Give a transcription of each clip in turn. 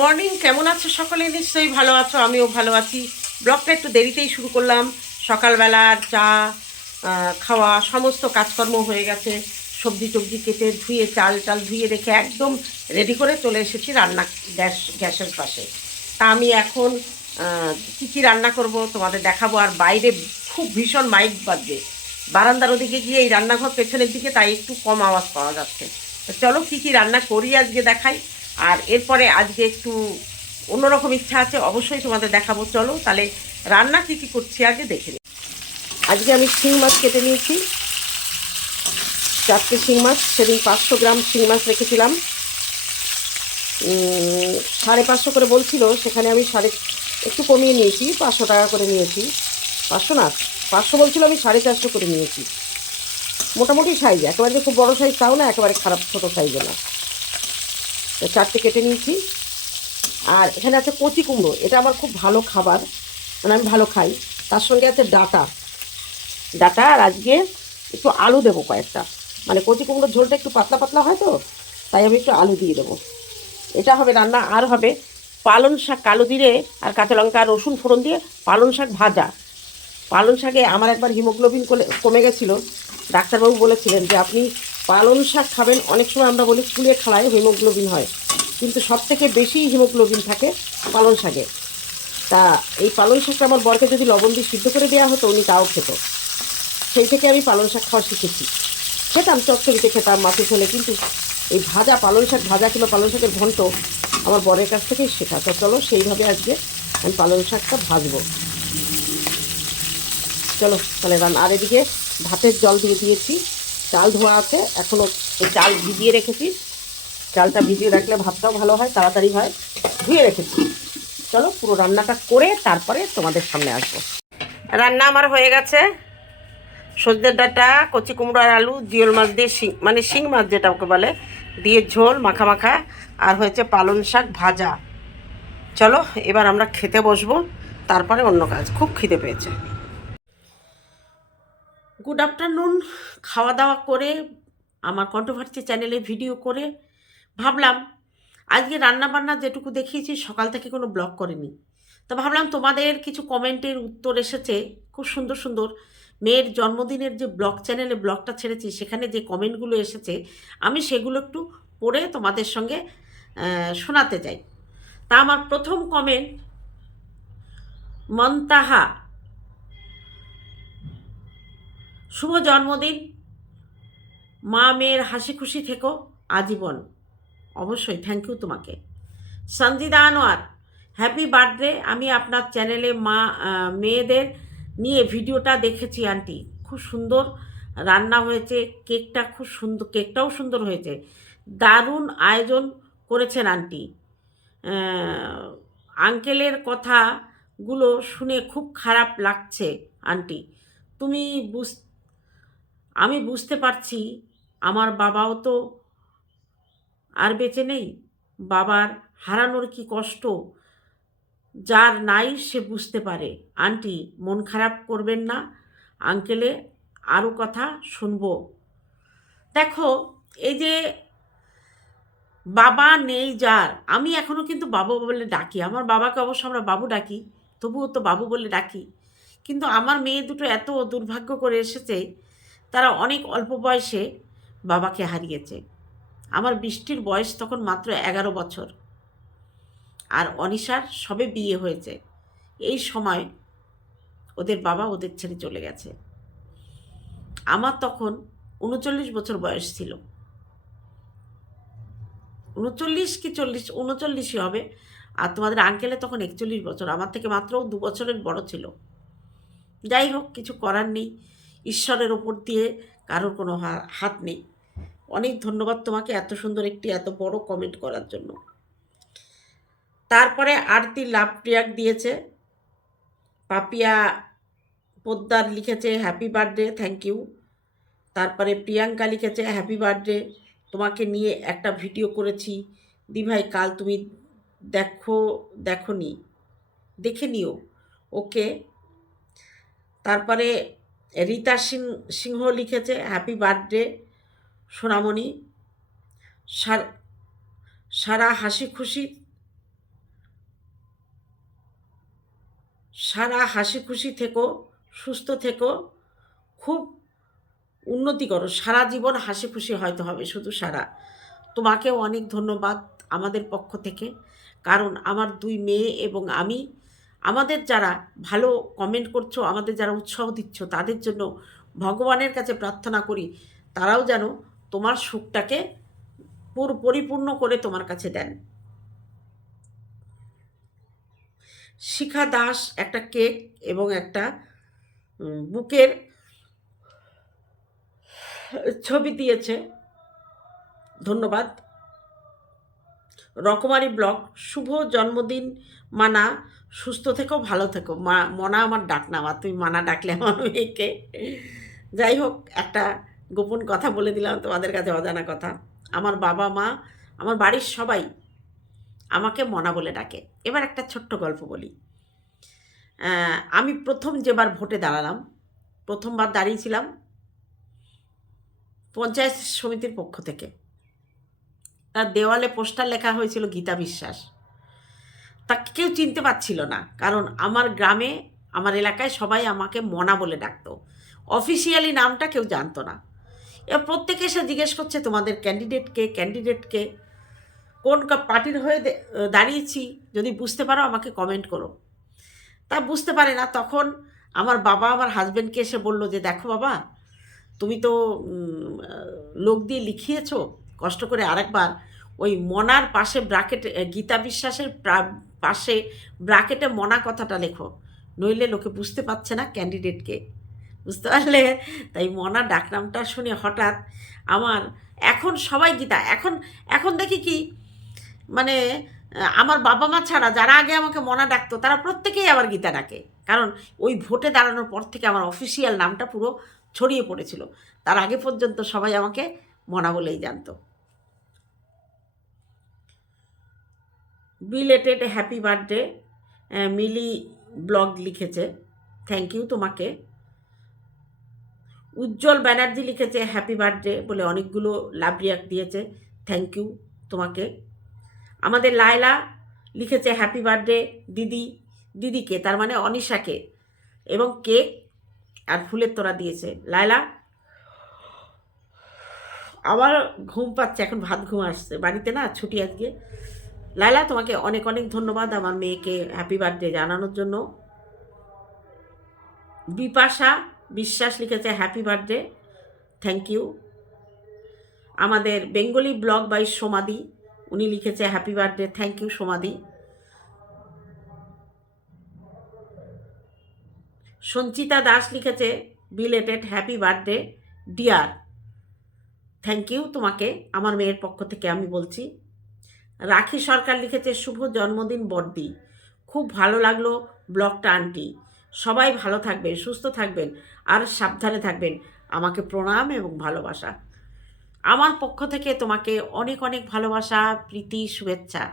Morning, কেমন আছো সকলে? নিশ্চয়ই ভালো আছো, আমিও ভালো আছি। ব্লগটা একটু দেরিতেই শুরু করলাম। সকালবেলার চা খাওয়া, সমস্ত কাজকর্ম হয়ে গেছে। সবজি টবজি কেটে ধুয়ে, চাল টাল ধুয়ে রেখে একদম রেডি করে চলে এসেছি রান্না গ্যাস, গ্যাসের পাশে। তা আমি এখন কী কী রান্না করব তোমাদের দেখাবো। আর বাইরে খুব ভীষণ মাইক বাজবে বারান্দার ওদিকে গিয়ে এই রান্নাঘর পেছনের দিকে তাই একটু কম আওয়াজ পাওয়া যাচ্ছে। চলো কী কী রান্না করি আজকে দেখাই। আর এরপরে আজকে একটু অন্যরকম ইচ্ছা আছে, অবশ্যই তোমাদের দেখাবো। চলো, তাহলে রান্না কী কী করছি আগে দেখে নিই। আজকে আমি শিং মাছ কেটে নিয়েছি। চারটে শিং মাছ, সেদিন পাঁচশো গ্রাম শিং মাছ রেখেছিলাম। সাড়ে পাঁচশো করে বলছিল, সেখানে আমি সাড়ে, একটু কমিয়ে নিয়েছি, পাঁচশো টাকা করে নিয়েছি। পাঁচশো না, পাঁচশো বলছিল আমি সাড়ে চারশো করে নিয়েছি। মোটামুটি সাইজ একেবারে খুব বড়ো সাইজ তাও না, একেবারে খারাপ ছোটো সাইজও না। চারটে কেটে নিয়েছি। আর এখানে আছে কচি কুমড়ো, এটা আমার খুব ভালো খাবার মানে আমি ভালো খাই। তার সঙ্গে আছে ডাটা। ডাটা, আর আজকে একটু আলু দেবো কয়েকটা। মানে কচি কুমড়োর ঝোলটা একটু পাতলা পাতলা হয় তো, তাই আমি একটু আলু দিয়ে দেবো। এটা হবে রান্না, আর হবে পালং শাক কালো জিরে আর কাঁচা লঙ্কা আর রসুন ফোড়ন দিয়ে পালং শাক ভাজা। পালং শাকে আমার একবার হিমোগ্লোবিন কমে গেছিল। ডাক্তারবাবু বলেছিলেন যে আপনি পালং শাক খাবেন, অনেক সময় আমরা বলি ফুলিয়ে খাওয়ায় হিমোগ্লোবিন হয়। কিন্তু সব থেকে বেশি হিমোগ্লোবিন থাকে পালং শাকে। তা এই পালং শাকটা আমার বরকে যদি লবণ দিয়ে সিদ্ধ করে দেওয়া হতো, উনি তাও খেত। সেই থেকে আমি পালং শাক খাওয়া শিখেছি। খেতাম, চচ্চড়িতে খেতাম মাছের ঝোলে কিন্তু এই ভাজা পালং শাক, ভাজা কিংবা পালং শাকের ঘন্ট আমার বরের কাছ থেকেই শেখা। তো চলো সেইভাবে আজকে আমি পালং শাকটা ভাজবো। চলো, তাহলে রান আর এদিকে ভাতের জল দিয়ে দিয়েছি। চাল ধোয়া আছে এখনও চাল ভিজিয়ে রেখেছি। চালটা ভিজিয়ে রাখলে ভাতটাও ভালো হয়, তাড়াতাড়ি হয়। ধুয়ে রেখেছি। চলো পুরো রান্নাটা করে তারপরে তোমাদের সামনে আসব। রান্না আমার হয়ে গেছে। সজনের ডাটা, কচি কুমড়ো আর আলু জিওল মাছ দিয়ে শিং মানে শিং মাছ যেটা ওকে বলে, দিয়ে ঝোল, মাখা মাখা। আর হয়েছে পালং শাক ভাজা। চলো, এবার আমরা খেতে বসবো। তারপরে অন্য কাজ। খুব খিদে পেয়েছে। গুড আফটারনুন খাওয়া দাওয়া করে, আমার কণ্ঠভারতী চ্যানেলে ভিডিও করে, ভাবলাম আজকে রান্নাবান্না যেটুকু দেখিয়েছি, সকাল থেকে কোনো ব্লগ করেনি। তো ভাবলাম তোমাদের কিছু কমেন্টের উত্তর এসেছে, খুব সুন্দর সুন্দর। মেয়ের জন্মদিনের যে ব্লগ চ্যানেলে ব্লগটা ছেড়েছি, সেখানে যে কমেন্টগুলো এসেছে, আমি সেগুলো একটু পড়ে তোমাদের সঙ্গে শোনাতে চাই। তা আমার প্রথম কমেন্ট মন্তাহা। শুভ জন্মদিন। মা মেয়ের হাসি খুশি থেকো, আজীবন। অবশ্যই থ্যাংক ইউ তোমাকে। সঞ্জিদা আনোয়ার হ্যাপি বার্থডে আমি আপনার চ্যানেলে মা মেয়েদের নিয়ে ভিডিওটা দেখেছি আন্টি খুব সুন্দর রান্না হয়েছে, কেকটা খুব সুন্দর, কেকটাও সুন্দর হয়েছে। দারুণ আয়োজন করেছেন আন্টি আঙ্কেলের কথাগুলো শুনে খুব খারাপ লাগছে আন্টি তুমি বুঝ আমি বুঝতে পারছি, আমার বাবাও তো আর বেঁচে নেই। বাবার হারানোর কি কষ্ট? যার নাই সে বুঝতে পারে। আন্টি, মন খারাপ করবেন না। আঙ্কেলে আরও কথা শুনব। দেখো, এই যে বাবা নেই যার, আমি এখনও কিন্তু বাবু বলে ডাকি। আমার বাবাকে অবশ্য আমরা বাবু ডাকি, তবুও তো বাবু বলে ডাকি। কিন্তু আমার মেয়ে দুটো এত দুর্ভাগ্য করে এসেছে তারা অনেক অল্প বয়সে বাবাকে হারিয়েছে। আমার বৃষ্টির বয়স তখন মাত্র এগারো বছর। আর অনিশার সবে বিয়ে হয়েছে। এই সময় ওদের বাবা ওদের ছেড়ে চলে গেছে। আমার তখন উনচল্লিশ বছর বয়স ছিল। উনচল্লিশ কি চল্লিশ? উনচল্লিশই হবে। আর তোমাদের আঙ্কেলে তখন একচল্লিশ বছর। আমার থেকে মাত্র দু বছরের বড় ছিল। যাই হোক, কিছু করার নেই। ঈশ্বরের ওপর দিয়ে কারোর কোনো হাত নেই। অনেক ধন্যবাদ তোমাকে এত সুন্দর একটি, এত বড় কমেন্ট করার জন্য। তারপরে আরতি লাভ রিয়াক দিয়েছে। পাপিয়া পোদ্দার লিখেছে হ্যাপি বার্থডে থ্যাংক ইউ তারপরে প্রিয়াঙ্কা লিখেছে হ্যাপি বার্থডে তোমাকে নিয়ে একটা ভিডিও করেছি। দি ভাই কাল তুমি দেখো দেখো নি দেখে নিও, ওকে। তারপরে রীতা সিং, সিংহ লিখেছে হ্যাপি বার্থডে সোনামণি। সারা হাসি খুশি, সারা হাসি খুশি থেকো, সুস্থ থেকো। খুব উন্নতি করো। সারা জীবন হাসি খুশি হয়তো হবে, শুধু সারা। তোমাকেও অনেক ধন্যবাদ আমাদের পক্ষ থেকে, কারণ আমার দুই মেয়ে এবং আমি আমাদের যারা ভালো কমেন্ট করছ, আমাদের যারা উৎসাহ দিচ্ছ, তাদের জন্য ভগবানের কাছে প্রার্থনা করি, তারাও যেন তোমার সুখটাকে পুর- পরিপূর্ণ করে তোমার কাছে দেন। শিখা দাস একটা কেক এবং একটা বুকের ছবি দিয়েছে। ধন্যবাদ। রকমারি ব্লগ। শুভ জন্মদিন, মানা। সুস্থ থেকো, ভালো থেকো। মা, মনা আমার ডাক নাম আর তুমি মানা ডাকলে আমার মেয়েকে। যাই হোক, একটা গোপন কথা বলে দিলাম তোমাদের কাছে, অজানা কথা। আমার বাবা মা, আমার বাড়ির সবাই আমাকে মনা বলে ডাকে। এবার একটা ছোট্ট গল্প বলি। আমি প্রথম যেবার ভোটে দাঁড়ালাম, প্রথমবার দাঁড়িয়েছিলাম পঞ্চায়েত সমিতির পক্ষ থেকে। তার দেওয়ালে পোস্টার লেখা হয়েছিল গীতা বিশ্বাস। তাকে কেউ চিনতে পারছিল না, কারণ আমার গ্রামে, আমার এলাকায় সবাই আমাকে মনা বলে ডাকত। অফিসিয়ালি নামটা কেউ জানতো না। এবার প্রত্যেকে এসে জিজ্ঞেস করছে, তোমাদের ক্যান্ডিডেটকে ক্যান্ডিডেটকে কোন পার্টির হয়ে দাঁড়িয়েছি? যদি বুঝতে পারো, আমাকে কমেন্ট করো। তা বুঝতে পারে না। তখন আমার বাবা, আমার হাজব্যান্ডকে এসে বলল যে, দেখো বাবা, তুমি তো লোক দিয়ে লিখিয়েছো কষ্ট করে আরেকবার ওই মনার পাশে ব্রাকেটে গীতা বিশ্বাসের পাশে ব্রাকেটে মনা কথাটা লেখো। নইলে লোকে বুঝতে পারছে না ক্যান্ডিডেটকে। বুঝতে পারলে? তাই মনা ডাকনামটা শুনে হঠাৎ আমার, এখন সবাই গীতা, এখন এখন দেখি কি? মানে আমার বাবা মা ছাড়া যারা আগে আমাকে মনা ডাকতো, তারা প্রত্যেকেই আবার গীতা ডাকে। কারণ ওই ভোটে দাঁড়ানোর পর থেকে আমার অফিসিয়াল নামটা পুরো ছড়িয়ে পড়েছিল। তার আগে পর্যন্ত সবাই আমাকে মনা বলেই জানতো। Belated happy birthday Mili blog লিখেছে। থ্যাংক ইউ তোমাকে। উজ্জ্বল ব্যানার্জি লিখেছে হ্যাপি বার্থডে বলে অনেকগুলো লাভ রিয়াক্ট দিয়েছে। থ্যাংক ইউ তোমাকে। আমাদের লায়লা লিখেছে হ্যাপি বার্থডে দিদি। দিদিকে, তার মানে অনিশাকে এবং কেক আর ফুলের তোড়া দিয়েছে। লায়লা আবার ঘুম পাচ্ছে, এখন ভাত ঘুম আসছে। বাড়িতে না ছুটি আজকে। লায়লা, তোমাকে অনেক অনেক ধন্যবাদ আমার মেয়েকে হ্যাপি বার্থডে জানানোর জন্য। বিপাশা বিশ্বাস লিখেছে হ্যাপি বার্থডে থ্যাংক ইউ আমাদের বেঙ্গলি ব্লগ বাই সোমাদি, উনি লিখেছে happy birthday thank you Somadi. Sanchita Das লিখেছে belated happy birthday dear thank you তোমাকে, আমার মেয়ের পক্ষ থেকে আমি বলছি। রাখি সরকার লিখেছে, শুভ জন্মদিন বর্দি। খুব ভালো লাগল ব্লগটা, আন্টি। সবাই ভালো থাকবেন, সুস্থ থাকবেন, আর সাবধানে থাকবেন। আমাকে প্রণাম এবং ভালোবাসা। আমার পক্ষ থেকে তোমাকে অনেক অনেক ভালোবাসা, প্রীতি, শুভেচ্ছা।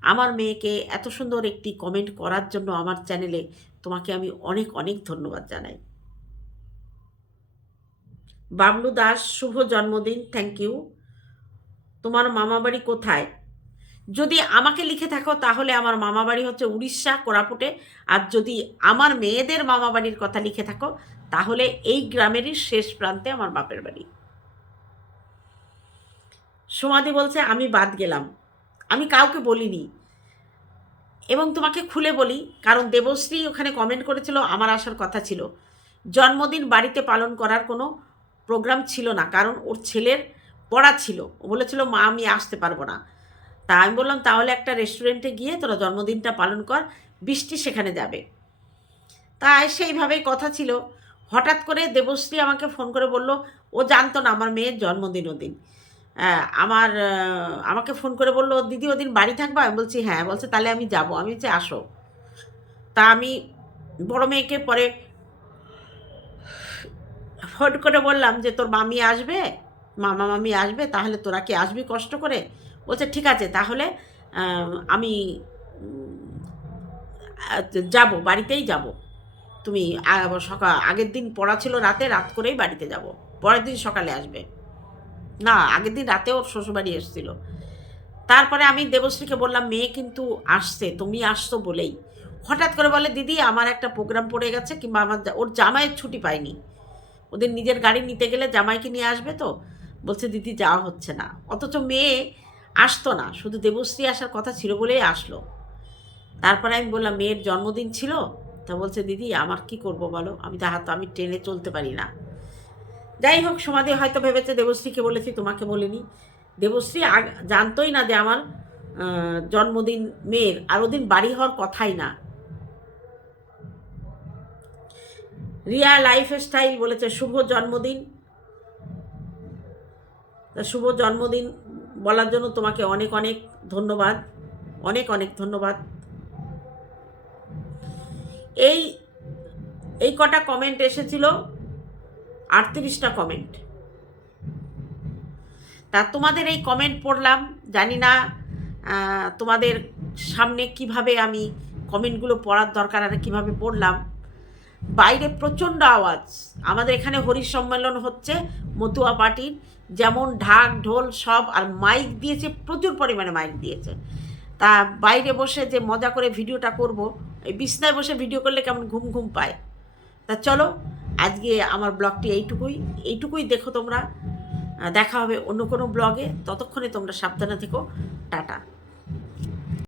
আমার মেয়েকে এত সুন্দর একটি কমেন্ট করার জন্য আমার চ্যানেলে তোমাকে আমি অনেক অনেক ধন্যবাদ জানাই। বাবলু দাস, শুভ জন্মদিন থ্যাংক ইউ তোমার মামাবাড়ি কোথায়? যদি আমাকে লিখে থাকো, তাহলে আমার মামা বাড়ি হচ্ছে উড়িষ্যা, কোরাপুটে। আর যদি আমার মেয়েদের মামা বাড়ির কথা লিখে থাকো, তাহলে এই গ্রামেরই শেষ প্রান্তে আমার বাপের বাড়ি। সমাধি বলছে, আমি বাদ গেলাম। আমি কাউকে বলিনি। এবং তোমাকে খুলে বলি, কারণ দেবশ্রী ওখানে কমেন্ট করেছিল, আমার আসার কথা ছিল। জন্মদিন বাড়িতে পালন করার কোনো প্রোগ্রাম ছিল না, কারণ ওর ছেলের পড়া ছিল। ও বলেছিল, মা, আমি আসতে পারব না। তা আমি বললাম, তাহলে একটা রেস্টুরেন্টে গিয়ে তোরা জন্মদিনটা পালন কর, বৃষ্টি সেখানে যাবে। তাই সেইভাবেই কথা ছিল। হঠাৎ করে দেবশ্রী আমাকে ফোন করে বলল, ও জানতো না আমার মেয়ের জন্মদিন ওদিন। আমার আমাকে ফোন করে বলল, দিদি ওদিন বাড়ি থাকবা? আমি বলছি হ্যাঁ। বলছে, তাহলে আমি যাব। আমি বলছি, আসো। তা আমি বড় মেয়েকে পরে ফোন করে বললাম যে, তোর মামি আসবে? মামা, মামি আসবে। তাহলে তোরা কি আসবি কষ্ট করে? বলছে, ঠিক আছে, তাহলে আমি যাব, বাড়িতেই যাব। তুমি সকাল, আগের দিন পড়া ছিল রাতে, রাত করেই বাড়িতে যাব। পরের দিন সকালে আসবে। না, আগের দিন রাতে ওর শ্বশুরবাড়ি এসেছিল। তারপরে আমি দেবশ্রীকে বললাম, মেয়ে কিন্তু আসছে, তুমি আসছো বলেই। হঠাৎ করে বলে, দিদি, আমার একটা প্রোগ্রাম পড়ে গেছে, কিংবা আমার ওর জামাইয়ের ছুটি পায়নি। ওদের নিজের গাড়ি নিতে গেলে জামাইকে নিয়ে আসবে তো? বলছে, দিদি, যাওয়া হচ্ছে না। অথচ মেয়ে আসতো না। শুধু দেবশ্রী আসার কথা ছিল বলেই আসলো। তারপরে আমি বললাম, মেয়ের জন্মদিন ছিল? তা বলছে, দিদি, আমার কি করব বলো? আমি তো হাত, আমি ট্রেনে চলতে পারি না। যাই হোক সমাধি হয়তো ভেবেছে দেবশ্রীকে বলেছি, তোমাকে বলিনি। দেবশ্রী জানতোই না যে আমার জন্মদিন মেয়ের। আর ওদিন বাড়ি হওয়ার কথাই না। রিয়া লাইফ স্টাইল বলেছে, শুভ জন্মদিন। শুভ জন্মদিন বলার জন্য তোমাকে অনেক অনেক ধন্যবাদ, অনেক অনেক ধন্যবাদ। এই এই কটা কমেন্ট এসেছিল, আটত্রিশটা কমেন্ট তা তোমাদের এই কমেন্ট পড়লাম, জানি না তোমাদের সামনে কীভাবে আমি কমেন্টগুলো পড়ার দরকার আর কীভাবে পড়লাম। বাইরে প্রচণ্ড আওয়াজ। আমাদের এখানে হরির সম্মেলন হচ্ছে মতুয়া পার্টির। যেমন ঢাক, ঢোল সব, আর মাইক দিয়েছে, প্রচুর পরিমাণে মাইক দিয়েছে। তা বাইরে বসে যে মজা করে ভিডিওটা করব, এই বিছনায় বসে ভিডিও করলে কেমন ঘুম ঘুম পায়। তা চলো, আজকে আমার ব্লগটি এইটুকুই। এইটুকুই দেখো তোমরা। দেখা হবে অন্য কোনো ব্লগে। ততক্ষণে তোমরা সাবধানে থেকো। টাটা।